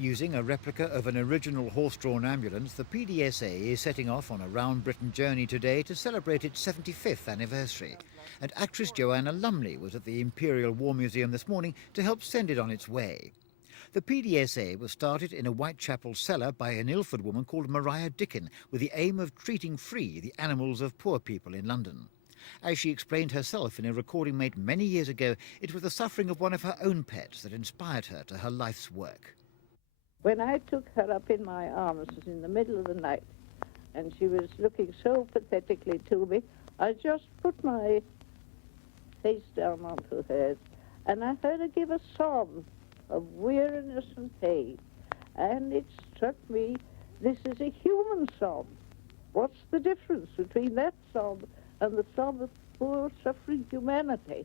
Using a replica of an original horse-drawn ambulance, the PDSA is setting off on a round Britain journey today to celebrate its 75th anniversary. And actress Joanna Lumley was at the Imperial War Museum this morning to help send it on its way. The PDSA was started in a Whitechapel cellar by an Ilford woman called Maria Dickin, with the aim of treating free the animals of poor people in London. As she explained herself in a recording made many years ago, it was the suffering of one of her own pets that inspired her to her life's work. When I took her up in my arms, it was in the middle of the night, and she was looking so pathetically to me, I just put my face down onto hers, and I heard her give a sob of weariness and pain. And it struck me, this is a human sob. What's the difference between that sob and the sob of poor suffering humanity?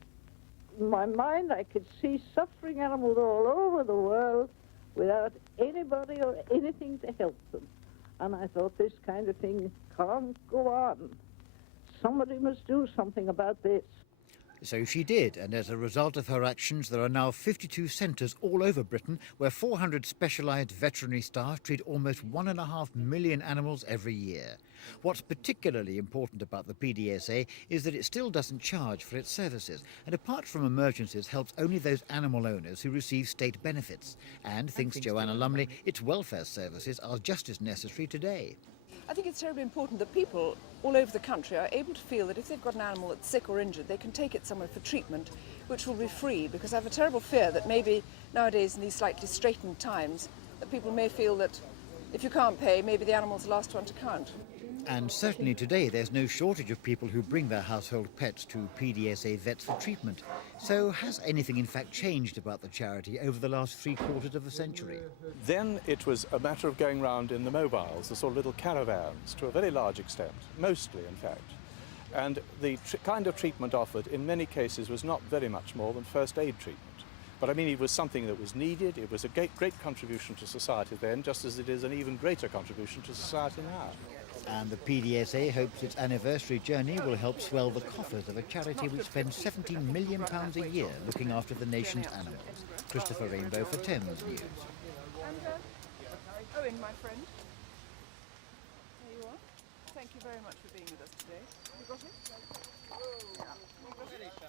In my mind, I could see suffering animals all over the world without anybody or anything to help them. And I thought, this kind of thing can't go on. Somebody must do something about this. So she did, and as a result of her actions, there are now 52 centres all over Britain where 400 specialised veterinary staff treat almost 1.5 million animals every year. What's particularly important about the PDSA is that it still doesn't charge for its services, and apart from emergencies, helps only those animal owners who receive state benefits. And, thinks Joanna Lumley, its welfare services are just as necessary today. I think it's terribly important that people all over the country are able to feel that if they've got an animal that's sick or injured, they can take it somewhere for treatment, which will be free, because I have a terrible fear that maybe nowadays in these slightly straitened times, that people may feel that if you can't pay, maybe the animal's the last one to count. And certainly today there's no shortage of people who bring their household pets to PDSA vets for treatment. So has anything in fact changed about the charity over the last 3/4 of a century? Then it was a matter of going round in the mobiles, the sort of little caravans, to a very large extent, mostly in fact. And the kind of treatment offered in many cases was not very much more than first aid treatment. But I mean, it was something that was needed. It was a great contribution to society then, just as it is an even greater contribution to society now. And the PDSA hopes its anniversary journey will help swell the coffers of a charity which spends £17 million a year looking after the nation's animals. Christopher Rainbow for Thames News. And Owen, my friend, there you are. Thank you very much for being with us today. Have you got it? Oh, yeah.